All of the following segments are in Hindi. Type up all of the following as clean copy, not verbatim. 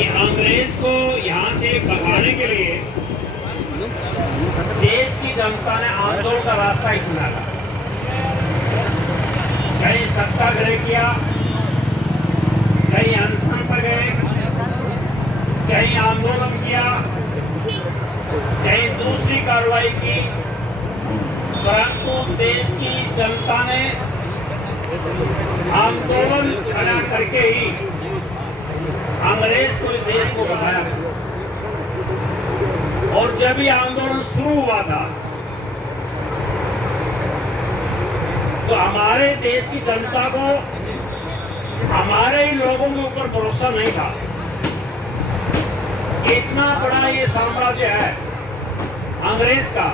कि अंग्रेज को यहाँ से भगाने के लिए देश की जनता ने आंदोलन का रास्ता ही चुना था। कहीं सत्याग्रह किया, कहीं अनशन पर गए, कहीं आंदोलन किया, कहीं दूसरी कार्रवाई की, परंतु देश की जनता ने आंदोलन खड़ा करके ही अंग्रेज को इस देश को भगाया। और जब ये आंदोलन शुरू हुआ था तो हमारे देश की जनता को हमारे ही लोगों के ऊपर भरोसा नहीं था कि इतना बड़ा ये साम्राज्य है अंग्रेज का,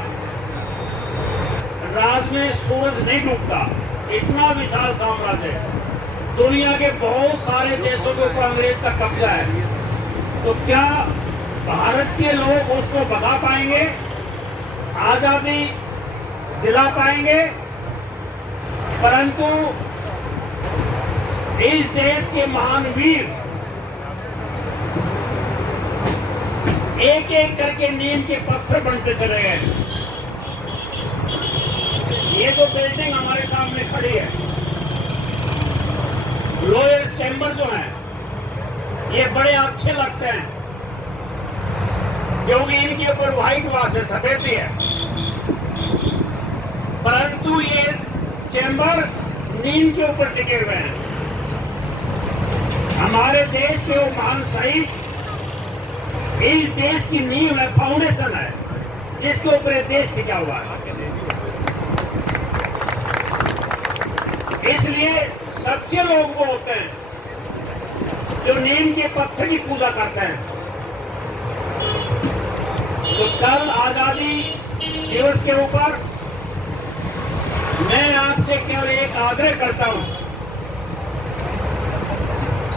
राज में सूरज नहीं डूबता, इतना विशाल साम्राज्य है, दुनिया के बहुत सारे देशों के ऊपर अंग्रेज का कब्जा है। तो क्या भारत के लोग उसको भगा पाएंगे, आजादी दिला पाएंगे? परंतु इस देश के महान वीर एक एक करके नीम के पत्थर बनते चले गए। ये जो बिल्डिंग हमारे सामने खड़ी है, लोअर चैम्बर जो है, ये बड़े अच्छे लगते हैं क्योंकि इनके ऊपर व्हाइट वाश है, सफेदी है, परंतु ये चैम्बर नीम के ऊपर टिके हुए हैं। हमारे देश के वो महान शहीद इस देश की नींव है, फाउंडेशन है, जिसके ऊपर ये देश टिका हुआ है। इसलिए सच्चे लोग वो होते हैं जो नीम के पत्थर की पूजा करते हैं। तो कल आजादी दिवस के ऊपर मैं आपसे केवल एक आग्रह करता हूं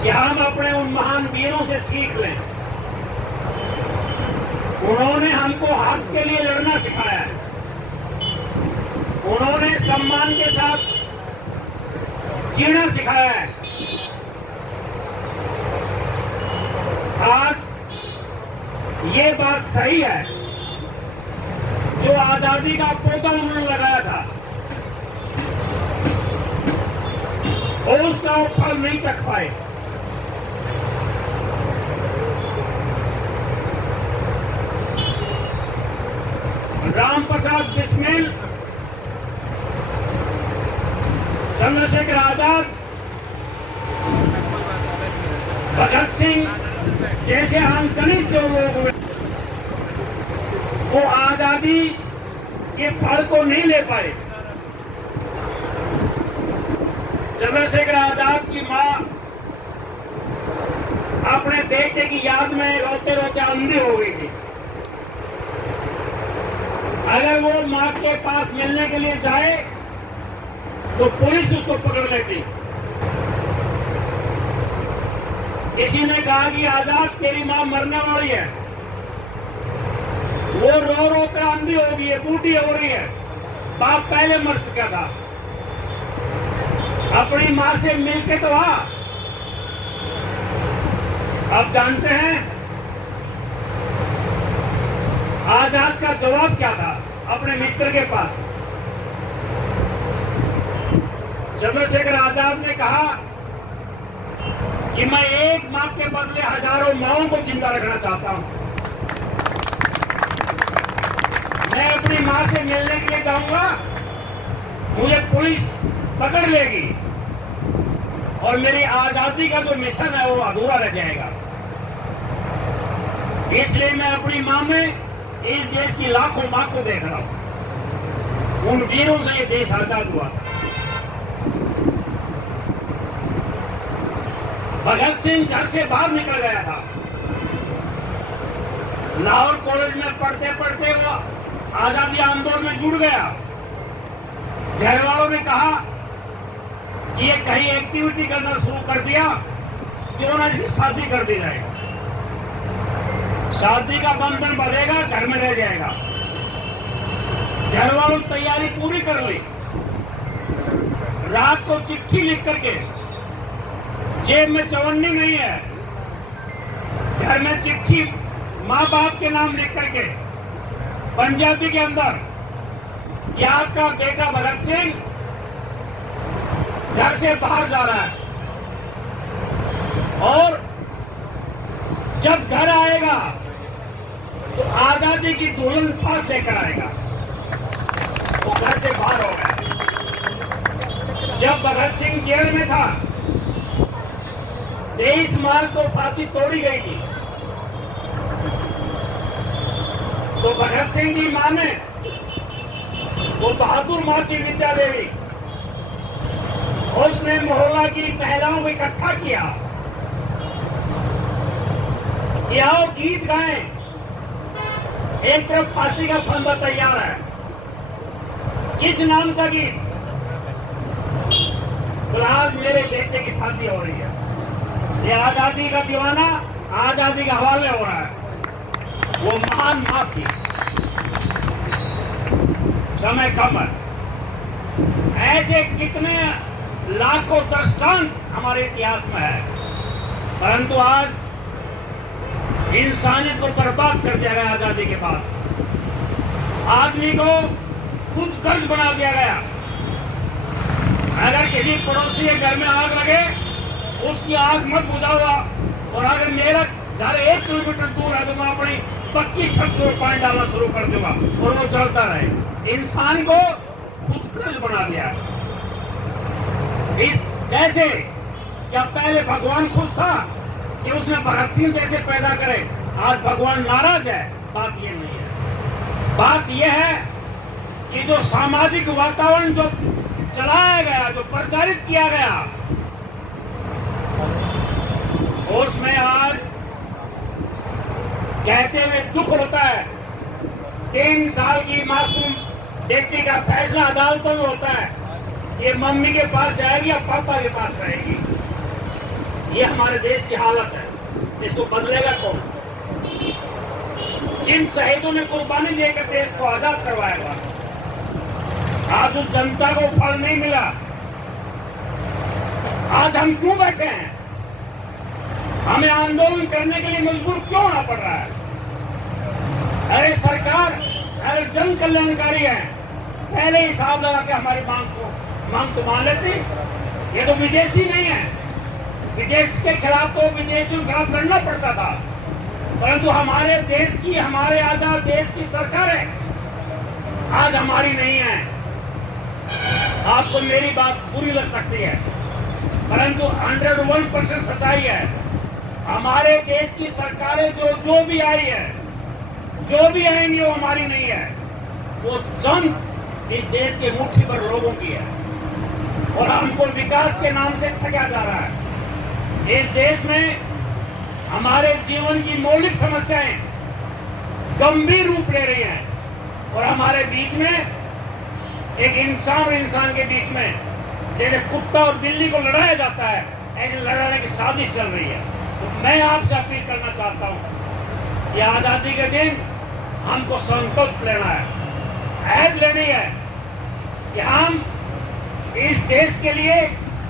कि हम अपने उन महान वीरों से सीख लें। उन्होंने हमको हक के लिए लड़ना सिखाया है, उन्होंने सम्मान के साथ जीना सिखाया है। आज ये बात सही है, जो आजादी का पौधा उन्होंने लगाया था और उसका वो फल नहीं चख पाए। राम प्रसाद बिस्मिल, चंद्रशेखर आजाद, भगत सिंह जैसे अनगिनत जो लोग हुए, वो आजादी के फल को नहीं ले पाए। चंद्रशेखर आजाद की मां अपने बेटे की याद में रोते रोते अंधी हो गई थी। अगर वो मां के पास मिलने के लिए जाए तो पुलिस उसको पकड़ लेती। किसी ने कहा कि आजाद तेरी मां मरने वाली है, वो रो रो कर अंधी हो गई है, बूढ़ी हो रही है, बाप पहले मर चुका था, अपनी मां से मिलके तो आ। आप जानते हैं आजाद का जवाब क्या था अपने मित्र के पास? चंद्रशेखर आजाद ने कहा कि मैं एक मां के बदले हजारों माओं को जिंदा रखना चाहता हूं। मैं अपनी मां से मिलने के लिए जाऊंगा, मुझे पुलिस पकड़ लेगी और मेरी आजादी का जो मिशन है वो अधूरा रह जाएगा। इसलिए मैं अपनी मां में इस देश की लाखों मां को देख रहा हूं। उन वीरों से ये देश आजाद हुआ था। भगत सिंह घर से बाहर निकल गया था, लाहौर कॉलेज में पढ़ते पढ़ते वो आजादी आंदोलन में जुड़ गया। घर वालों ने कहा कि ये कहीं एक्टिविटी करना शुरू कर दिया, क्यों ना इसकी शादी कर दी जाए, शादी का बंधन बढ़ेगा, घर में रह जाएगा। घर वालों ने तैयारी पूरी कर ली, रात को चिट्ठी लिख करके, जेब में चवन्नी नहीं है, घर में चिट्ठी माँ बाप के नाम लिख करके पंजाबी के अंदर कि आपका बेटा भगत सिंह घर से बाहर जा रहा है और जब घर आएगा तो आजादी की दुल्हन साथ लेकर आएगा। वो घर से बाहर हो गया। जब भगत सिंह जेल में था 23 मार्च को फांसी तोड़ी गई थी, तो भगत सिंह की मां ने वो बहादुर मातृ विद्या देवी, उसने मोहल्ला की महिलाओं को इकट्ठा किया कि आओ गीत गाएं। एक तरफ फांसी का फंदा तैयार है, किस नाम का गीत? तो आज मेरे बेटे की शादी हो रही है। ये आजादी का दीवाना आजादी के हवाले हो रहा है। वो महान मां थी, समय कम है। ऐसे कितने लाखों दृष्टांत हमारे इतिहास में है, परंतु आज इंसानियत को बर्बाद कर दिया गया। आजादी के बाद आदमी को खुद कर्ज बना दिया गया। अगर किसी पड़ोसी के घर में आग लगे, उसकी आग मत बुझाओ, और अगर मेरा घर 1 किलोमीटर दूर है तो मैं अपनी पक्की छत को पानी डालना शुरू कर दूंगा और वो चलता रहे। इंसान को खुद कर्ज बना दिया। इस कैसे? क्या पहले भगवान खुश था कि उसने भगत सिंह जैसे पैदा करे? आज भगवान नाराज है? बात ये नहीं है। बात यह है कि जो सामाजिक वातावरण जो चलाया गया, जो प्रचारित किया गया, उसमें आज कहते हुए दुख होता है। 3 साल की मासूम बेटी का फैसला अदालतों में होता है, ये मम्मी के पास जाएगी या पापा के पास रहेगी। ये हमारे देश की हालत है। इसको बदलेगा कौन? जिन शहीदों ने कुर्बानी देकर देश को आजाद करवाया, आज उस जनता को फल नहीं मिला। आज हम क्यों बैठे हैं? हमें आंदोलन करने के लिए मजबूर क्यों होना पड़ रहा है? अरे सरकार, अरे जन कल्याणकारी है, पहले हिसाब लगा के हमारी मांग तो मान लेती। ये तो विदेशी नहीं है। विदेश के खिलाफ तो विदेशियों के खिलाफ लड़ना पड़ता था, परंतु हमारे देश की, हमारे आजाद देश की सरकार है, आज हमारी नहीं है। आपको मेरी बात बुरी लग सकती है, परंतु 101% सच्चाई है। हमारे देश की सरकारें जो भी आई है, जो भी आएंगी, वो हमारी नहीं है। वो चंद इस देश के मुट्ठी भर लोगों की है, और हमको विकास के नाम से ठगा जा रहा है। इस देश में हमारे जीवन की मौलिक समस्याएं गंभीर रूप ले रही हैं, और हमारे बीच में एक इंसान और इंसान के बीच में जैसे कुत्ता और बिल्ली को लड़ाया जाता है, ऐसे लड़ाने की साजिश चल रही है। तो मैं आपसे अपील करना चाहता हूं कि आजादी के दिन हमको संकल्प लेना है, अहद लेनी है कि हम इस देश के लिए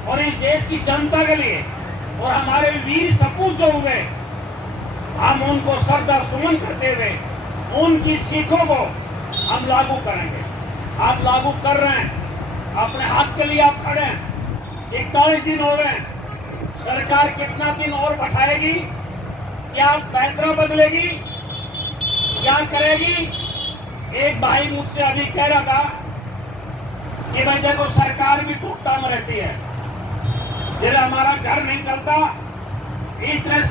और इस देश की जनता के लिए और हमारे वीर सपूत जो हुए, हम उनको श्रद्धा सुमन करते हुए उनकी सीखों को हम लागू करेंगे। आप लागू कर रहे हैं, अपने हक के लिए आप खड़े हैं। 41 दिन हो गए, सरकार कितना दिन और बढ़ाएगी? क्या पैतरा बदलेगी? क्या करेगी? एक भाई मुझसे अभी कह रहा था कि भाई देखो, सरकार भी टूटता में रहती है, जैसे हमारा घर नहीं चलता, इस तरह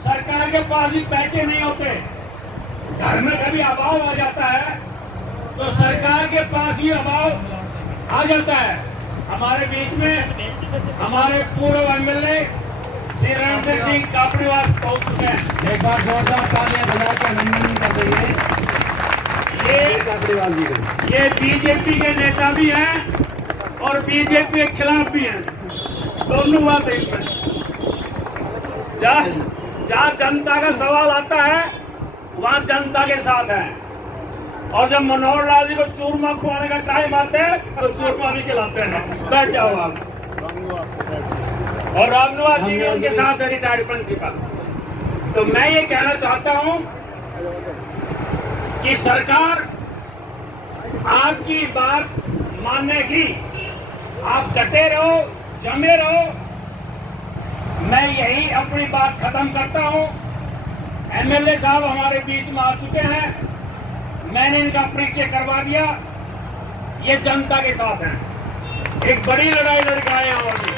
सरकार के पास भी पैसे नहीं होते। घर में कभी अभाव आ जाता है तो सरकार के पास भी अभाव आ जाता है। हमारे बीच में हमारे पूर्व एमएलए श्री रणधीर सिंह कापड़ीवास पहुंच चुके हैं। एक बार जोरदार तालियां बजा के अभिनंदन कर रही है। ये बीजेपी के नेता भी हैं और बीजेपी के खिलाफ भी हैं, दोनों बात एक में। जहाँ जनता का सवाल आता है वहाँ जनता के साथ है, और जब मनोहर लाल जी को चूरमा खुआने का टाइम आता है तो चूरमा भी खिलाते हैं। बैठ जाओ आप। और रामनिवास जी भी उनके साथ है, रिटायर्ड प्रिंसिपल। तो मैं ये कहना चाहता हूं कि सरकार आपकी बात मानेगी। आप डटे रहो, जमे रहो। मैं यही अपनी बात खत्म करता हूं। एमएलए साहब हमारे बीच में आ चुके हैं, मैंने इनका परिचय करवा दिया। ये जनता के साथ हैं। एक बड़ी लड़ाई लड़ के आए और भी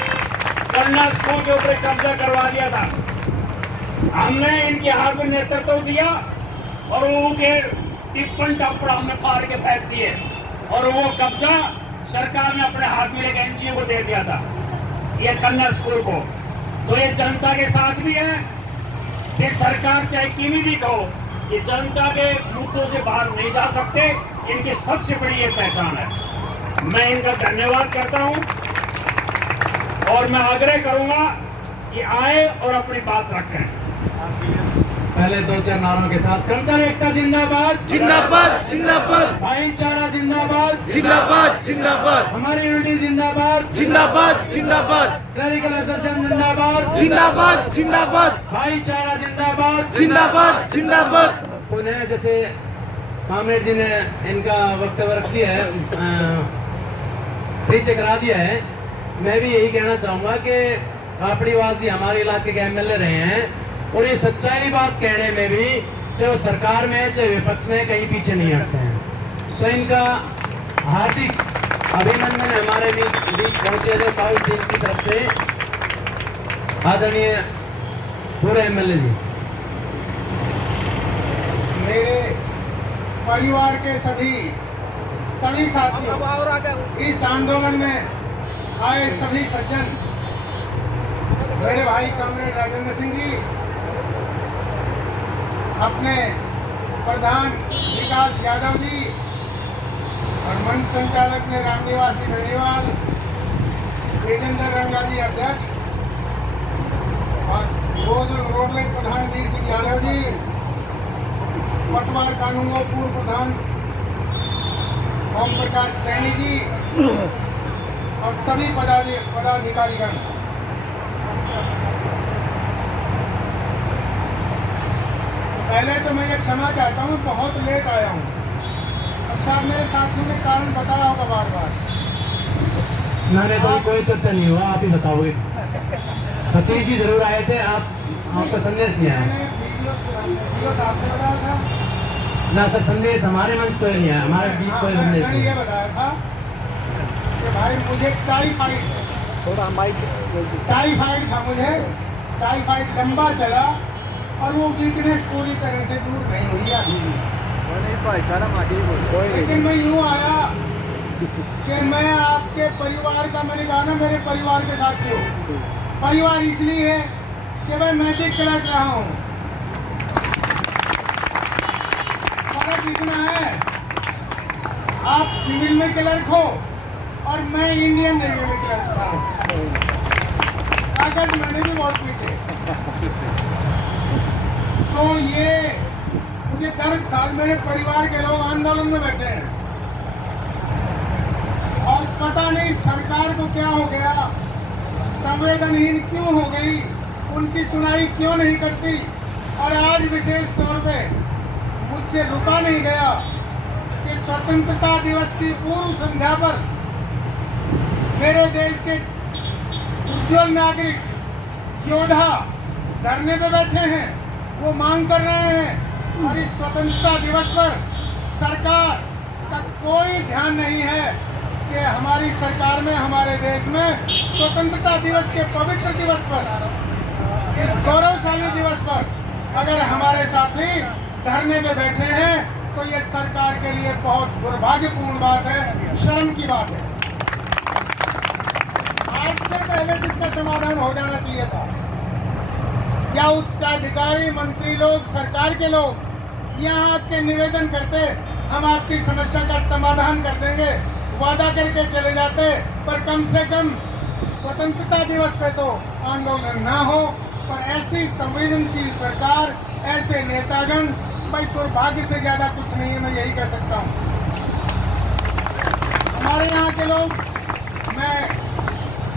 कन्या स्कूल के ऊपर कब्जा करवा दिया था। हमने इनके हाथ में नेतृत्व दिया और उनके टिप्पण टप्पड़ हमने फाड़ के फेंक दिए और वो कब्जा सरकार ने अपने हाथ में एक एनजीओ को दे दिया था, ये कन्या स्कूल को। तो ये जनता के साथ भी है। ये सरकार चाहे किसी भी कहो, ये जनता के मुद्दों से बाहर नहीं जा सकते। इनकी सबसे बड़ी ये पहचान है। मैं इनका धन्यवाद करता हूं और मैं आग्रह करूंगा कि आए और अपनी बात रखें। पहले 2-4 नारों के साथ कर्मचारी एकता जिंदाबाद, जिंदाबाद जिंदाबाद भाईचारा जिंदाबाद, जिंदाबाद जिंदाबाद हमारी यूनिटी जिंदाबाद, जिंदाबाद जिंदाबाद क्लरिकल एसोसिएशन जिंदाबाद, जिंदाबाद जिंदाबाद भाईचारा जिंदाबाद। जिंदाबाद जिंदाबाद। पुनः जैसे कामरेड जी ने इनका वक्तव्य रख दिया है, परिचय करा दिया है, मैं भी यही कहना चाहूंगा कि कापड़ीवासी हमारे इलाके के एमएलए रहे हैं और ये सच्चाई बात कहने में भी, चाहे वो सरकार में चाहे विपक्ष में, कहीं पीछे नहीं हटते हैं। तो इनका हार्दिक अभिनंदन हमारे बीच पहुंचे थे पाउस टीम की तरफ से आदरणीय पूरे एमएलए जी। मेरे परिवार के सभी साथियों, इस आंदोलन में आए सभी सज्जन, मेरे भाई कॉमरेड राजेंद्र सिंह जी, अपने प्रधान विकास यादव जी और मंच संचालक ने रामनिवासी बेनीवाल, तेजेंद्र रंगा जी अध्यक्ष और रोडवेज प्रधान वीर सिंह यादव जी, पटवार कानून पूर्व प्रधान ओम प्रकाश सैनी जी और सभी पदाधिकारीगण। पहले तो मैं ये क्षमा चाहता हूँ, बहुत लेट आया हूँ और शायद मेरे साथियों ने कारण बताया होगा बार बार। मैंने तो कोई चर्चा नहीं हुआ, आप ही बताओगे। सतीश जी जरूर आए थे, आपको संदेश नहीं आया? मैंने वीडियो साहब से बताया था ना सर, संदेश हमारे मंच को नहीं आया, हमारे बीच कोई संदेश मैंने नहीं। ये बताया था कि भाई मुझे टाइफाइड था, मुझे टाइफाइड लंबा चला और वो वीकनेस पूरी तरह से दूर नहीं हुई अभी भी। लेकिन मैं यूँ आया कि मैं आपके परिवार का, मैंने कहा ना मेरे परिवार के साथ हूँ। परिवार इसलिए है कि मैं मैट्रिक क्लर्क रहा हूँ। फर्क इतना है, आप सिविल में क्लर्क हो और मैं इंडियन नेवी में क्लर्क रहा हूँ। कागज मैंने भी बहुत पीछे। तो ये मुझे दर्द था, मेरे परिवार के लोग आंदोलन में बैठे हैं और पता नहीं सरकार को क्या हो गया, संवेदनहीन क्यों हो गई, उनकी सुनाई क्यों नहीं करती। और आज विशेष तौर पे मुझसे रुका नहीं गया कि स्वतंत्रता दिवस की पूर्व संध्या पर मेरे देश के उज्जवल नागरिक योद्धा धरने पे बैठे हैं, वो मांग कर रहे हैं और इस स्वतंत्रता दिवस पर सरकार का कोई ध्यान नहीं है कि हमारी सरकार में, हमारे देश में स्वतंत्रता दिवस के पवित्र दिवस पर, इस गौरवशाली दिवस पर अगर हमारे साथी धरने में बैठे हैं तो ये सरकार के लिए बहुत दुर्भाग्यपूर्ण बात है, शर्म की बात है। आज से पहले जिसका समाधान हो जाना चाहिए था, या उच्चाधिकारी, मंत्री लोग, सरकार के लोग यहाँ आके निवेदन करते, हम आपकी समस्या का समाधान कर देंगे, वादा करके चले जाते, पर कम से कम स्वतंत्रता दिवस पे तो आंदोलन ना हो। पर ऐसी संवेदनशील सरकार, ऐसे नेतागण, भाई दुर्भाग्य से ज्यादा कुछ नहीं है, मैं यही कह सकता हूँ। हमारे यहाँ के लोग, मैं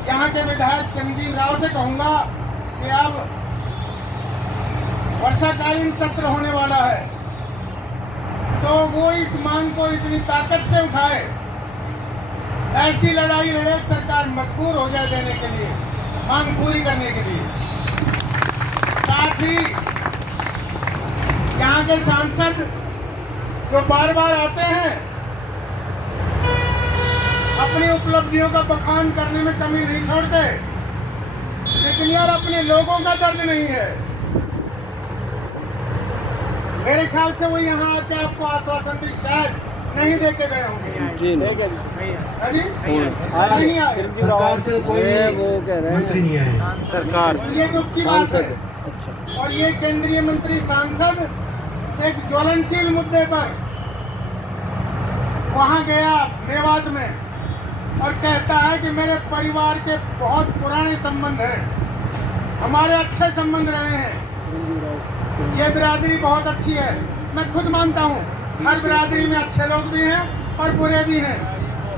यहाँ के विधायक चंद्रजीव राव से कहूँगा कि अब वर्षाकालीन सत्र होने वाला है, तो वो इस मांग को इतनी ताकत से उठाए, ऐसी लड़ाई लड़े सरकार मजबूर हो जाए देने के लिए, मांग पूरी करने के लिए। साथ ही यहाँ के सांसद जो बार बार आते हैं, अपनी उपलब्धियों का बखान करने में कमी नहीं छोड़ते, लेकिन यार अपने लोगों का दर्द नहीं है। मेरे ख्याल से वो यहाँ आके आपको आश्वासन भी शायद नहीं दे के गए होंगे। जी है जी? नहीं आए। सरकार से कोई वो कह रहे हैं मंत्री नहीं आए। सरकार ये दुख की बात है। अच्छा और ये केंद्रीय मंत्री सांसद एक ज्वलनशील मुद्दे पर वहां गया मेवात में और कहता है कि मेरे परिवार के बहुत पुराने संबंध हैं, हमारे अच्छे संबंध रहे हैं, ये बिरादरी बहुत अच्छी है। मैं खुद मानता हूँ हर बिरादरी में अच्छे लोग भी हैं और बुरे भी हैं,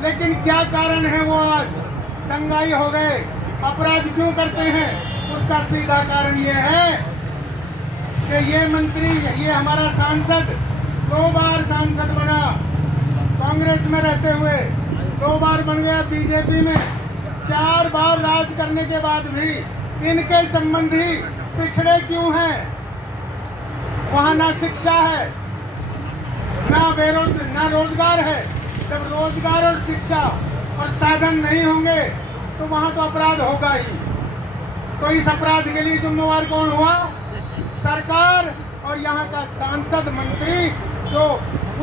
लेकिन क्या कारण है वो आज दंगाई हो गए, अपराध क्यों करते हैं? उसका सीधा कारण ये है कि ये मंत्री, ये हमारा सांसद 2 बार सांसद बना कांग्रेस में रहते हुए, 2 बार बन गया बीजेपी में, 4 बार राज करने के बाद भी इनके संबंधी पिछड़े क्यों हैं? वहाँ ना शिक्षा है, ना रोजगार है। जब रोजगार और शिक्षा और साधन नहीं होंगे तो वहाँ तो अपराध होगा ही। तो इस अपराध के लिए जिम्मेवार कौन हुआ? सरकार और यहाँ का सांसद मंत्री, जो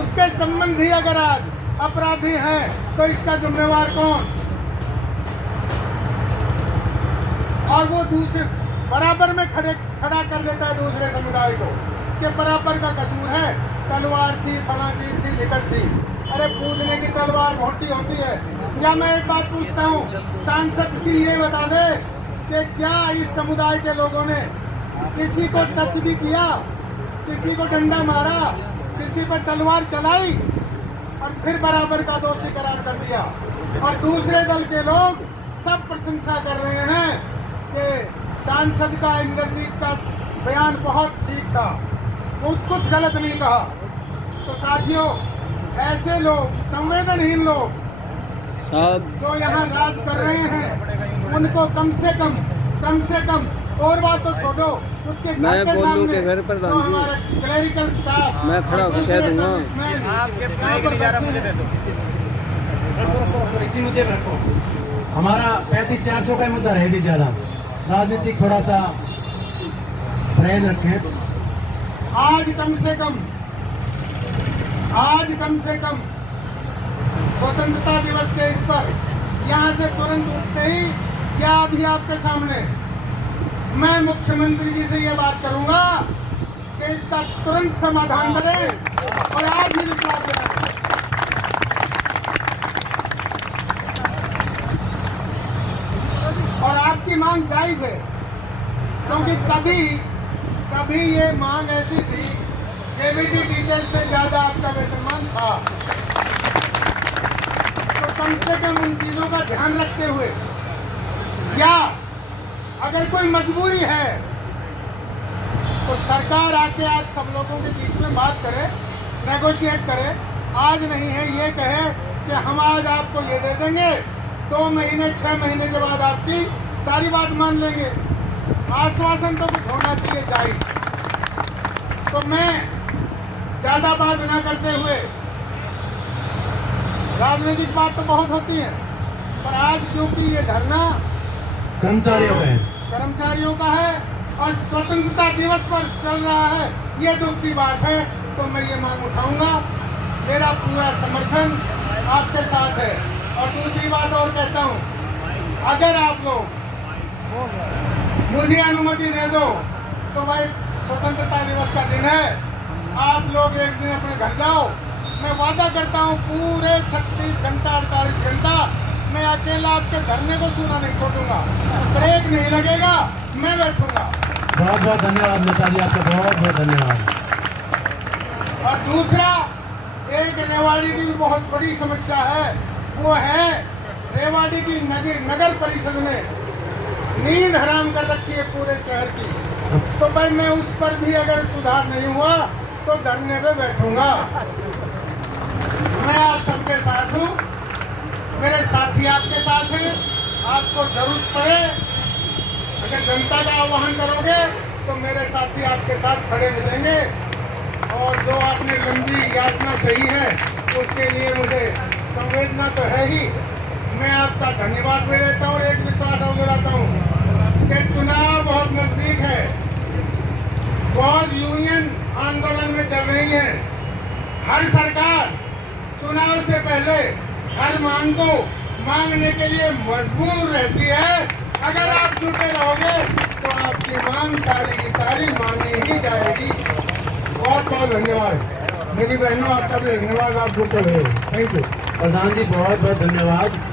उसके संबंधी अगर आज अपराधी है तो इसका जिम्मेवार कौन? और वो दूसरे बराबर में खड़ा कर देता है दूसरे समुदाय को कि बराबर का कसूर है, तलवार थी, फला चीज थी, निकट थी। अरे पूजने की तलवार मोटी होती है। या मैं एक बात पूछता हूँ, सांसद सी ये बता दे कि क्या इस समुदाय के लोगों ने किसी को टच भी किया, किसी को डंडा मारा, किसी पर तलवार चलाई और फिर बराबर का दोषी करार कर दिया? और दूसरे दल के लोग सब प्रशंसा कर रहे हैं कि सांसद का, इंद्रजीत का बयान बहुत ठीक था, कुछ गलत नहीं कहा। तो साथियों, ऐसे लोग, संवेदनहीन लोग जो यहाँ राज कर रहे हैं, उनको कम से कम और बात तो छोड़ो, उसके घर के सामने जो हमारा क्लरिकल स्टाफ, मैं खड़ा होकर कह दूंगा। इसी मुद्दे पर रखो। हमारा 3500-400 का मुद्दा रहेगी ज्यादा, राजनीतिक थोड़ा सा परहेज रखें। आज कम से कम स्वतंत्रता दिवस के इस पर यहाँ से तुरंत उठते ही या अभी आपके सामने मैं मुख्यमंत्री जी से ये बात करूंगा कि इसका तुरंत समाधान करें और आज ही रिप्लाई दें। और आपकी मांग जायज है, क्योंकि कभी ये मांग ऐसी थी, जेबीटी टीचर से ज्यादा आपका वेतनमान था। तो कम से कम उन चीजों का ध्यान रखते हुए, या अगर कोई मजबूरी है तो सरकार आके आज सब लोगों के बीच में बात करे, नेगोशिएट करे। आज नहीं है, ये कहे कि हम आज आपको ये दे देंगे, 2 महीने 6 महीने के बाद आपकी सारी बात मान लेंगे। आश्वासन तो कुछ होना चाहिए जायज। तो मैं ज्यादा बात न करते हुए, राजनीतिक बात तो बहुत होती है, पर आज क्योंकि ये धरना कर्मचारियों का है और स्वतंत्रता दिवस पर चल रहा है, ये दुख की बात है, तो मैं ये मांग उठाऊंगा। मेरा पूरा समर्थन आपके साथ है। और दूसरी बात और कहता हूँ, अगर आप लोग मुझे अनुमति दे दो तो भाई स्वतंत्रता दिवस का दिन है, आप लोग एक दिन अपने घर जाओ। मैं वादा करता हूँ पूरे 36 घंटा 48 घंटा मैं अकेला आपके धरने को सूना नहीं छोड़ूंगा, ब्रेक नहीं लगेगा, मैं बैठूंगा। बहुत बहुत धन्यवाद नेताजी, आपका बहुत बहुत धन्यवाद। और दूसरा, एक रेवाड़ी की भी बहुत बड़ी समस्या है, वो है रेवाड़ी की नगर परिषद ने नींद हराम कर रखी है पूरे शहर की। तो भाई मैं उस पर भी अगर सुधार नहीं हुआ तो धरने पे बैठूंगा। मैं आप सबके साथ हूँ, मेरे साथी आपके साथ हैं। आपको जरूरत पड़े, अगर जनता का आह्वान करोगे तो मेरे साथी आपके साथ खड़े मिलेंगे। और जो आपने लंबी यातना सही है उसके लिए मुझे संवेदना तो है ही। मैं आपका धन्यवाद भी देता हूँ और एक विश्वास और दिलाता हूँ कि चुनाव बहुत नजदीक है। बहुत यूनियन आंदोलन में चल रही है। हर सरकार चुनाव से पहले हर मांग को मांगने के लिए मजबूर रहती है। अगर आप जुटे रहोगे तो आपकी मांग सारी की सारी मांगी ही जाएगी। बहुत बहुत धन्यवाद मेरी बहनों, आपका भी धन्यवाद, आप जुटे रहे। Thank you. प्रधान जी बहुत बहुत धन्यवाद।